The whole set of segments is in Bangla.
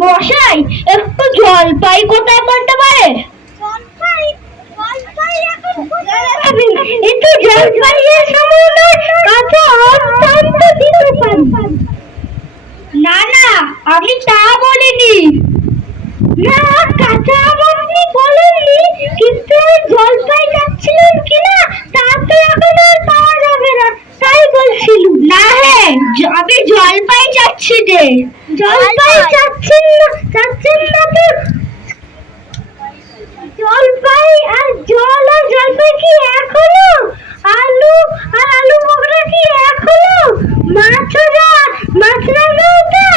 মশাই একটু জলপাই কোথায় বলতে পারে? একটু জলপাইয়ের সামনে কাঁচা আম তো দিতে পারি। না না, আমি তা বলিনি। না, কাঁচা আম আপনি বলেননি, কিন্তু জলপাই চাচ্ছিলেন কিনা তা তো এখন আর পাওয়া যাবে না, তাই বলছিলুম। না হ্যাঁ, আমি জলপাই চাচ্ছি রে। জলপাই চাচ্ছেন না তো জলপাই আর জল আর জলপাই কি এক হলো? আলু আর আলু পকোড়া কি এক হলো? মাছ রান্না ওটা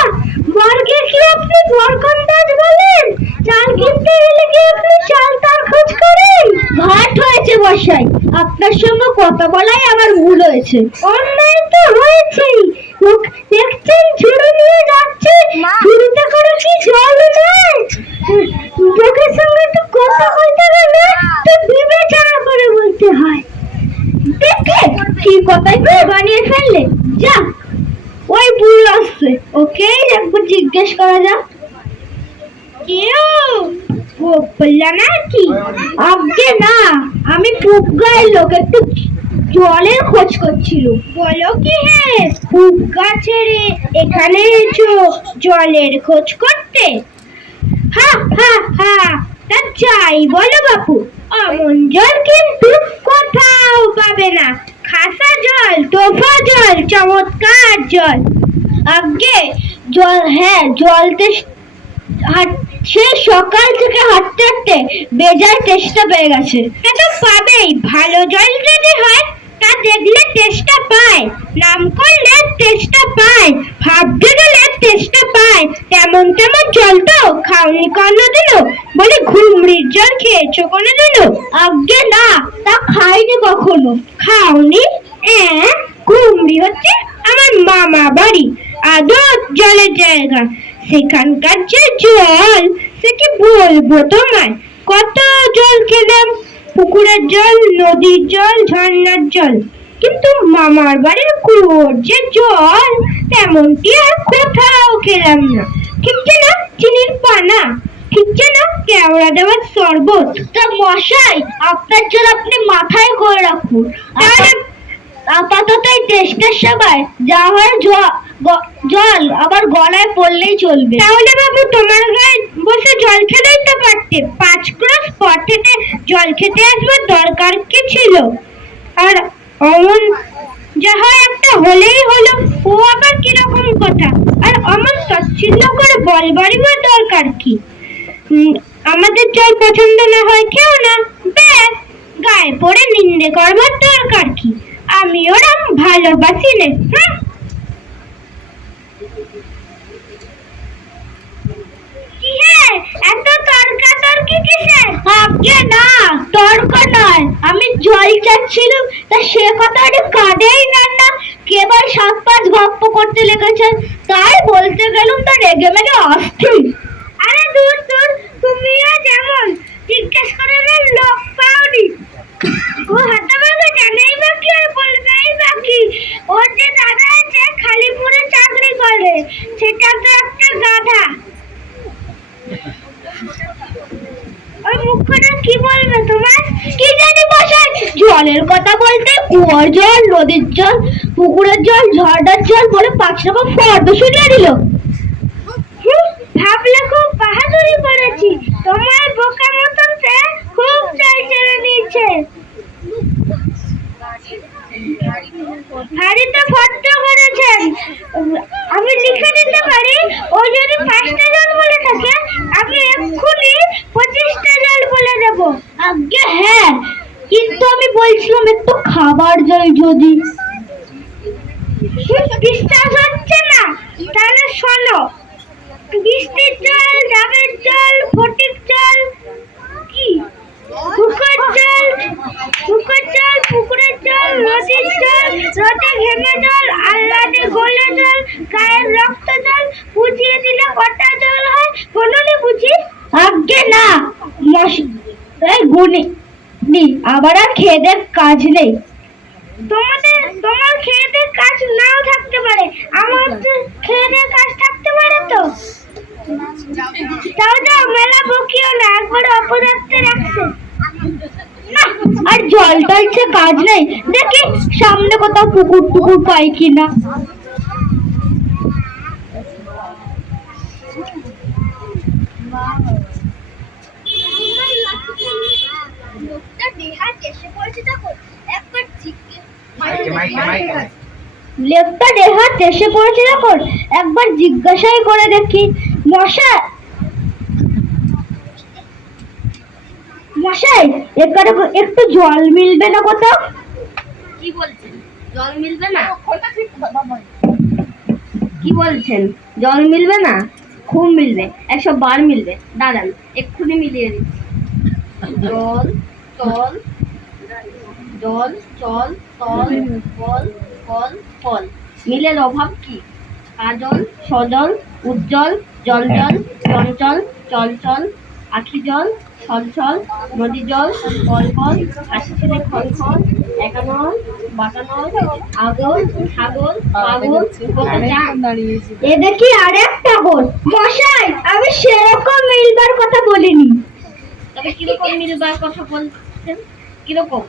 বর্গে কি আপনি বরকন্দাজ বলেন? চাল কিনতে গেলে কি আপনি চাল তার খোঁজ করেন? ঘাট হয়েছে মশাই, আপনার সঙ্গে কথা বলাই আমার ভুল হয়েছে। অন্যায় তো হয়েছেই, দেখছেন ঝুড়ি নিয়ে যাচ্ছে, ঝুড়িতে করে কি জল নেয়? লোকের সঙ্গে একটু কথা বলতে গেলে তো বিবেচনা করে বলতে হয়। দেখে কি কথাই বানিয়ে ফেললে। যা, ওই ভুল আসছে, ওকে একবার জিজ্ঞেস করা যাক। কেউ বললা নাকি? আগে না, আমি পুকুরের লোক, একটু জলের খোঁজ করছিল। বলো কি? হ্যাঁ, পুকুর ছেড়ে এখানে এসো জলের খোঁজ করতে? হা হা হা, তা যাই বলো বাপু, অমন জল কিন্তু কোথাও পাবে না। খাসা জল, তোফা জল, চমৎকার জল। আগে জল, হ্যাঁ জল সে সকাল থেকে হাঁটতে হাঁটতে বেজায় তেষ্টা পেয়ে গেছে। এটা পাবেই, ভালো জল যদি হয় তা দেখলে তেষ্টা পায়, নাম করলে তেষ্টা পায়, ভাবতে গেলে তেষ্টা পায়। তেমন জল তো খাওনি কোনোদিন? বলে ঘুমড়ির জল খেয়েছো কোনোদিন? আগে না, তা খাইনি কখনো। খাওনি? ঘুমড়ি হচ্ছে আমার মামা বাড়ি, আদর জলের জায়গা। সেখানকার যে জল, সে কি বলবো তোমায়। কত জল খেলাম, পুকুরের জল, নদীর জল, ঝর্ণার জল, কিন্তু মামার বাড়ির কুয়োর যে জল, তেমনটি আর কোথাও খেলাম না। ঠিক যেন চিনির পানা, ঠিক যেন কেওড়া দেওয়ার শরবত। তা মশাই, আপনার জল আপনি মাথায় করে রাখুন, তাহলে আপাতত এই টেস্টের সময় যা হয় জল আবার গলায় পড়লেই চলবে। তাহলে বাবু তোমার গায়ে বসে জল খেলেই তো পারতে, 5 ক্রোশ পথ হেঁটে জল খেতে আসবার দরকার কি ছিল? আর অমন যা হয় একটা হলেই হলো, ও আবার কিরকম কথা? আর অমন তচ্ছিল্য করে বলবারই বা দরকার কি? আমাদের জল পছন্দ না হয় খেও না, ব্যাস, গায়ে পড়ে নিন্দে করবার দরকার কি? আমি ওরম ভালোবাসি নে। এত তর্কাতর্কি কিসের? আগে না, তর্ক নয়, আমি জল চাচ্ছিলাম, তা সে কথাটা কাঁদেই না, কেবল 7-5 গপ্প করতে লেগেছেন, তাই বলতে গেলাম তা রেগে মেগে অস্থির। আরে দূর দূর, তুমিও যেমন জিজ্ঞেস করে লোক পাওনি। ও হাতাবাগা জানেই বাকি আর বলবেই বাকি। ওর যে দাদা আছে খালিপুরে চাকরি করে, সেটা তো একটা গাধা। ওই মুখটা কি বলবে তোমার? কি জানি মশাই, জলের কথা বলতে কুয়োর জল, নদীর জল, পুকুরের জল, ঝর্ণার জল বলে 5 রকম ফর্দ শুনিয়ে দিল। ভাবলে খুব বাহাদুরি করেছি, তোমার বোকা মতন সে খুব চাই চেড়ে নিয়েছে। ভারীতে ফর্দ করেছেন, আমি লিখে দিতে পারি। ও যদি 5টা জল বলে থাকে, আমি এক্ষুনি 25টা জল বলে দেব। আগে হ্যাঁ, কিন্তু আমি বলছিলাম একটু খাবার জল যদি। বিশ্বাস হচ্ছে না? তাহলে শোনো, বৃষ্টির জল, ডাবের জল, ফটিক জল, কি পুকুরের জল, পুকুরের জল, নদীর জল, রোদে ঘেমে জল, আহ্লাদে গলে জল, গায়ের রক্ত জল, বুঝিয়ে দিলে কটা জল হয় বলনি বুঝি? আগে না, গুনি আবার আর খেয়ে কাজ নেই। তোমার খেয়ে কাজ নাও থাকতে পারে, আমার কাজ নেই, দেখি সামনে কোথাও পুকুর টুকুর পাই কিনা। লোকটা দেহাত এসে পড়েছে যখন একবার জিজ্ঞাসাই করে দেখি, মশাই মশাই এখানে একটু জল মিলবে না কোথাও? কি বলছেন, জল মিলবে না? কি বলছেন, জল মিলবে না? খুব মিলবে, 100 বার মিলবে। দাঁড়ান, এক্ষুনি মিলিয়ে দিচ্ছি। জল তল, জল চল তল, ফল ফল ফল। মিলের অভাব কি? কাজল সজল, উজ্জ্বল, জল জল, চঞ্চল চঞ্চল, আখি জল, ছলছল, নদী জল, কল কল, হাসি ছেলে খল খল, একানল বাটানল, আগল ছাগল পাগল। এ দেখি আরেকটা গোল। মশাই আমি সেরকম মিলবার কথা বলিনি। তবে কিরকম মিলবার কথা বলছেন? কিরকম?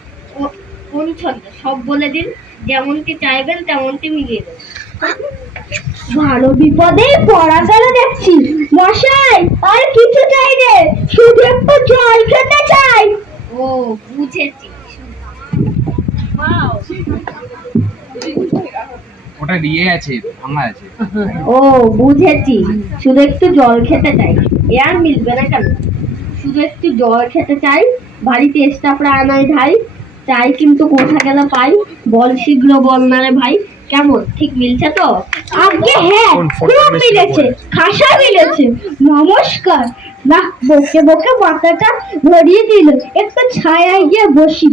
কোন ছন্দ সব বলে দিন, যেমনটি চাইবেন তেমনটি মিলিয়ে দেবেন। ভালো বিপদে পড়া গেল দেখছি। মশাই আর কিছু চাই রে, শুধু একটু জল খেতে চাই। ও বুঝেছি। ওটা দিয়ে আছে, ভাঙা আছে। ও বুঝেছি, শুধু একটু জল খেতে চাই। এ আর মিলবে না কেন? শুধু একটু জল খেতে চাই, ভারী তেষ্টা প্রাণায় ধাই, চাই কিন্তু কোথা গেলে পাই, বল শীঘ্র বল না রে ভাই। কেমন, ঠিক মিলছে তো? আগে হ্যাঁ, খুব মিলেছে, খাসা মিলেছে। নমস্কার। না, বকে বকে মাথাটা ধরিয়ে দিল, একটু ছায়ায় গিয়ে বসি।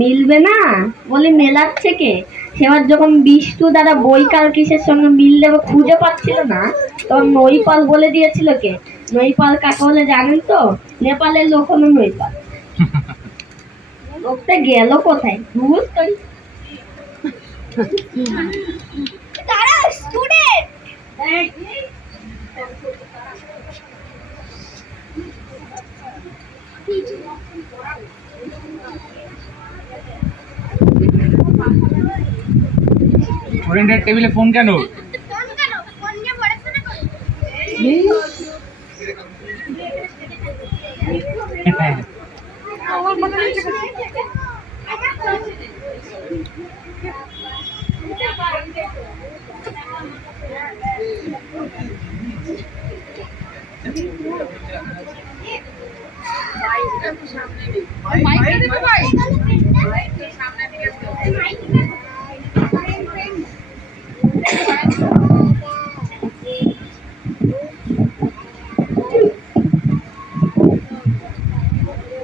মিলবে না বলে মেলাচ্ছে কে? সেবার যখন বিষ্টু দ্বারা বৈকাল কিসের সঙ্গে মিল দেবে খুঁজে পাচ্ছিল না, তখন নৈপাল বলে দিয়েছিল কে? নৈপাল কাকে বলে জানেন তো? নেপালের লোক হলো নৈপাল। লোকটা গেল কোথায়? তারা স্টুডেন্ট। স্টুডেন্টের টেবিলে ফোন কেন?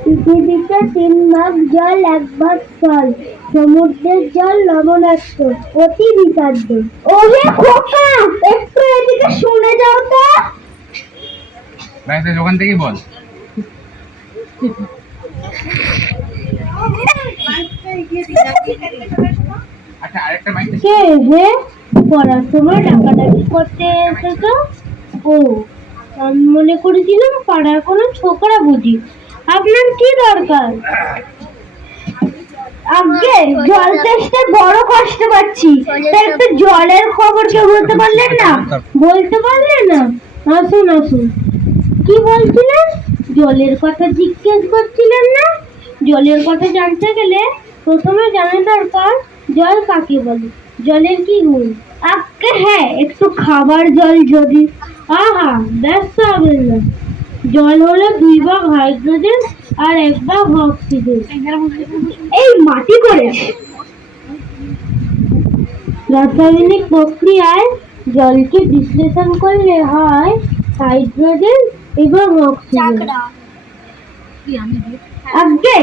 পৃথিবীতে 3 ভাগ জল, 1 ভাগ স্থল। সমুদ্রের জল লবণাক্ত, অতি বিষাক্ত। ওহে খোকা, একটু এদিকে শুনে যাও তো। বাইরে ওখান থেকেই বল। আচ্ছা, আরেকটা মাইক কে হে? পড়ার সময় ডাকাডাকি করতে এসেছো? ও, আমি মনে করেছিলাম পাড়ার কোনো ছোকরা বুঝি। আপনার কি দরকার? আগে জল তেষ্টা বড় কষ্ট পাচ্ছি, তাই একটু জলের খবর কেউ বলতে পারলেন না? বলতে পারলেন না? আসুন আসুন। কি বলছিলেন? জলের কথা জিজ্ঞেস করছিলেন না? জলের কথা জানতে গেলে প্রথমে জানা দরকার জল কাকে বলে, জলের কি গুণ। আজকে হ্যাঁ, একটু খাবার জল যদি। আহা, ব্যস্ত হবেন না। জল হলো 2 ভাগ হাইড্রোজেন আর 1 ভাগ অক্সিজেন। এই মাটি করেছে। রাসায়নিক প্রক্রিয়ায় জলকে বিশ্লেষণ করলে হয় হাইড্রোজেন এবং অক্সিজেন। আগে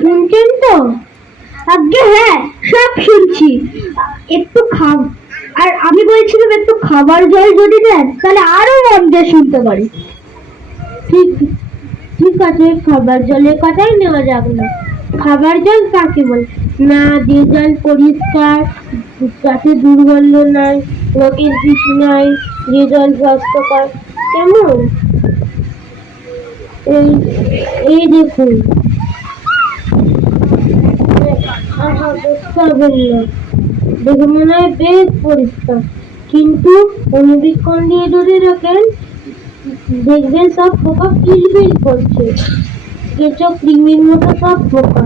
শুনছেন তো? আগে হ্যাঁ, সব শুনছি। একটু আর আমি বলছিলাম একটু খাবার জল যদি দেন তাহলে আরো মন দিয়ে শুনতে পারি। ঠিক ঠিক আছে, খাবার জলের কথাই নেওয়া যাক না। খাবার জল কাকে বলে? না, যে জল পরিষ্কার, যাতে দুর্গন্ধ নাই, রোগের বিষ নাই, যে জল স্বাস্থ্যকর। কেমন? এই এই দেখুন দেখে মনে হয় বেশ পরিষ্কার, কিন্তু অনুবীক্ষণ দিয়ে যদি রাখেন দেখবেন সব পোকা কিলবিল করছে, কেঁচো কৃমির মতো সব পোকা।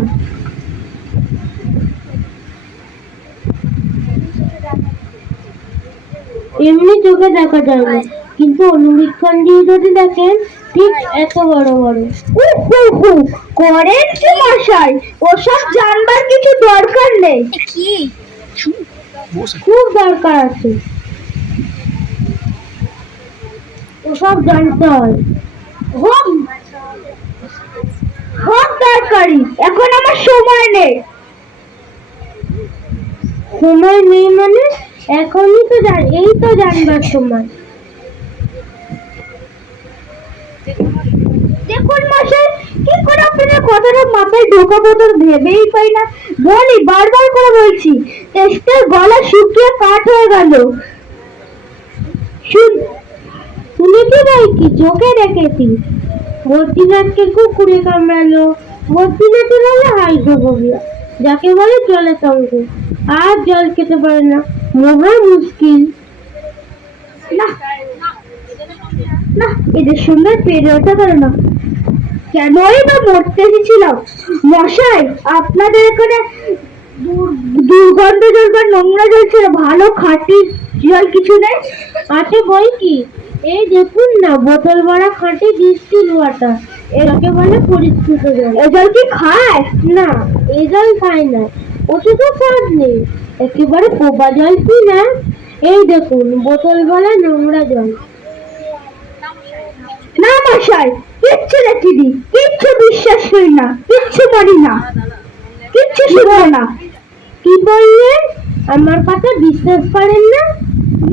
এমনি চোখে দেখা যায় না, কিন্তু অনুবীক্ষণ দিয়ে যদি দেখেন ঠিক এত বড় বড়। করেন কি মশাই, ওসব জানবার কিছু দরকার নেই। কি খুব দরকার আছে, ওসব জানতে হয়। খুব দরকারি, এখন আমার সময় নেই। সময় নেই মানে এখনই তো এই তো জানবার সময়। দেখুন মশাই, কি করে আপনার কথাটা মাথায় ঢোকাবো তো ভেবেই পাই না। বলি, বারবার করে বলছি, টেস্টের গলা শুকিয়ে কাঠ হয়ে গেল। শুনেছি ভাই কি চোখে দেখেছি, ভর্তিনাথকে কুকুরে কামড়ালো। ভর্তিনাথে বলে হাইড্রোফোবিয়া, যাকে বলে জলের সঙ্গে আর জল খেতে পারে না, মহা মুশকিল। না না, এদের সঙ্গে পেরে ওঠা গেল না। কেনই বা মরতে এসেছিলাম মশাই? আপনাদের এখানে দুর্গন্ধ জল বা নোংরা জল ছিল, ভালো খাঁটি জল কিছু নেই? আছে বই কি, এই দেখুন না, বোতল ভরা খাঁটি ডিস্টিল ওয়াটার, এটাকে বলে পরিষ্কৃত জল। এ জল কি খায়? না, এই জল খায় না, ওতে তো স্বাদ নেই, একেবারে পোবা জল কি না। এই দেখুন বোতল ভরা নোংরা জল। না মশাই, কিচ্ছু দেখিনি, কিচ্ছু বিশ্বাস করি না, কিচ্ছু মানি না, কিচ্ছু শুনবো না। কি বললেন? আমার কথা বিশ্বাস করেন না?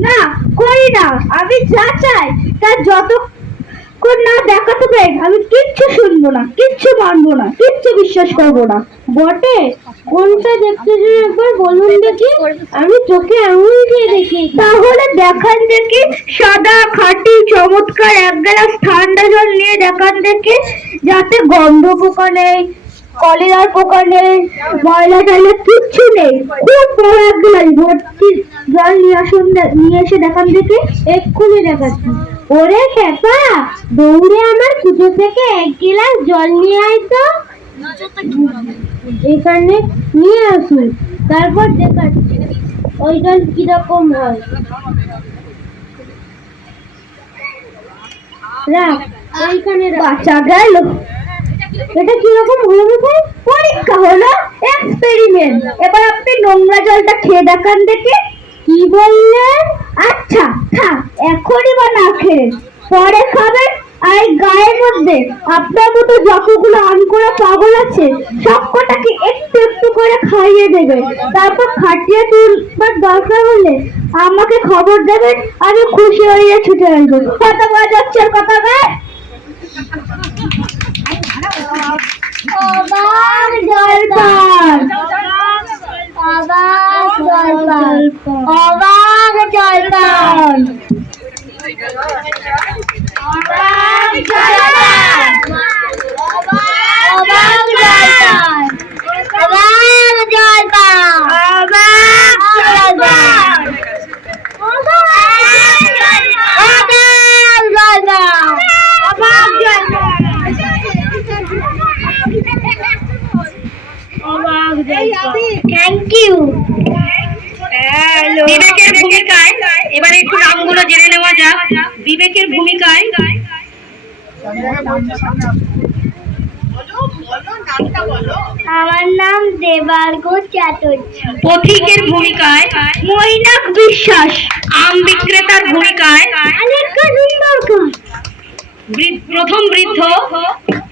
না, করি না। আমি যা চাই তা যতক্ষণ না দেখাতে পারেন আমি কিচ্ছু শুনবো না, কিচ্ছু মানবো না, কিচ্ছু বিশ্বাস করবো না। বটে, কোনটা দেখতে চান একবার বলুন দেখি, আমি চোখে আঙুল দিয়ে দেখি। তাহলে দেখান দেখি, সাদা খাঁটি চমৎকার এক গ্লাস ঠান্ডা জল নিয়ে দেখান দেখি, যাতে গন্ধ পোকা নেই, কলেরার পোকা নেই, ময়লা টয়লা কিচ্ছু নেই। খুব বড় এক গ্লাস ভর্তি জল নিয়ে এসে দেখান দেখি। এক্ষুনি দেখাচ্ছি। ওরে খেপা, দৌড়ে আমার কুটো থেকে এক গ্লাস জল নিয়ে আয় তো, এখানে নিয়ে আসুন, তারপর দেখাচ্ছি ওই জল কিরকম হয়। রাখ, এইখানে বাঁচা গেল। এটা কিরকম হলো ভাই? পরীক্ষা হলো, এক্সপেরিমেন্ট। এবার আপনি নোংরা জলটা খেয়ে দেখান দেখি। কি বললেন? আচ্ছা থাক, এখনই বা না খেয়ে পরে খাবেন। আর গায়ের মধ্যে আপনার মতো যতগুলো আন করে পাগল আছে সবকটাকে একটু একটু করে খাইয়ে দেবেন, তারপর খাটিয়ে তুলবার দরকার হলে আমাকে খবর দেবেন, আমি খুশি হয়ে ছুটে আসবো। কথা বলা যাচ্ছে, কথা গায়ে অবাক জলপান, অবাক জলপান, অবাক জলপান, অবাক জলপান, অবাক জলপান, অবাক জলপান, অবাক জলপান, থ্যাংক ইউ। বিবেকের ভূমিকায় এবারে একটু নামগুলো জেনে নেওয়া যাক। বিবেকের ভূমিকায় আমার নাম দেবার্ঘ চ্যাটার্জি। পথিকের ভূমিকায় মৈনাক বিশ্বাস। আম বিক্রেতার ভূমিকায় অনেকটা সুন্দরকার। প্রথম বৃদ্ধ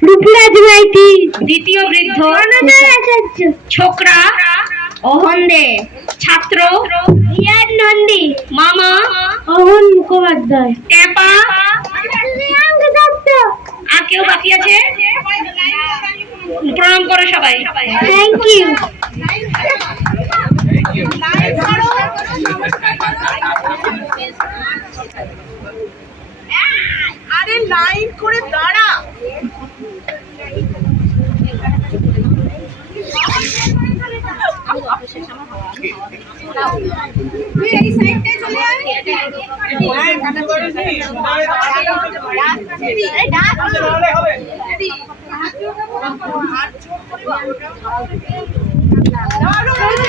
রূপরাজ মাইতি। দ্বিতীয় বৃদ্ধ অনদয় আচার্য। ছোকরা অহন দে। ছাত্র রিয়ান নন্দী। মামা অহন মুখোপাধ্যায়। টেপা প্রিয়াঙ্ক দত্ত। আর কেউ বাকি আছে? প্রণাম করো সবাই। Thank you. আরে লাইন করে দাঁড়া। তুই এই সাইডে চলে আয় এই ডাক হাত জোড় করে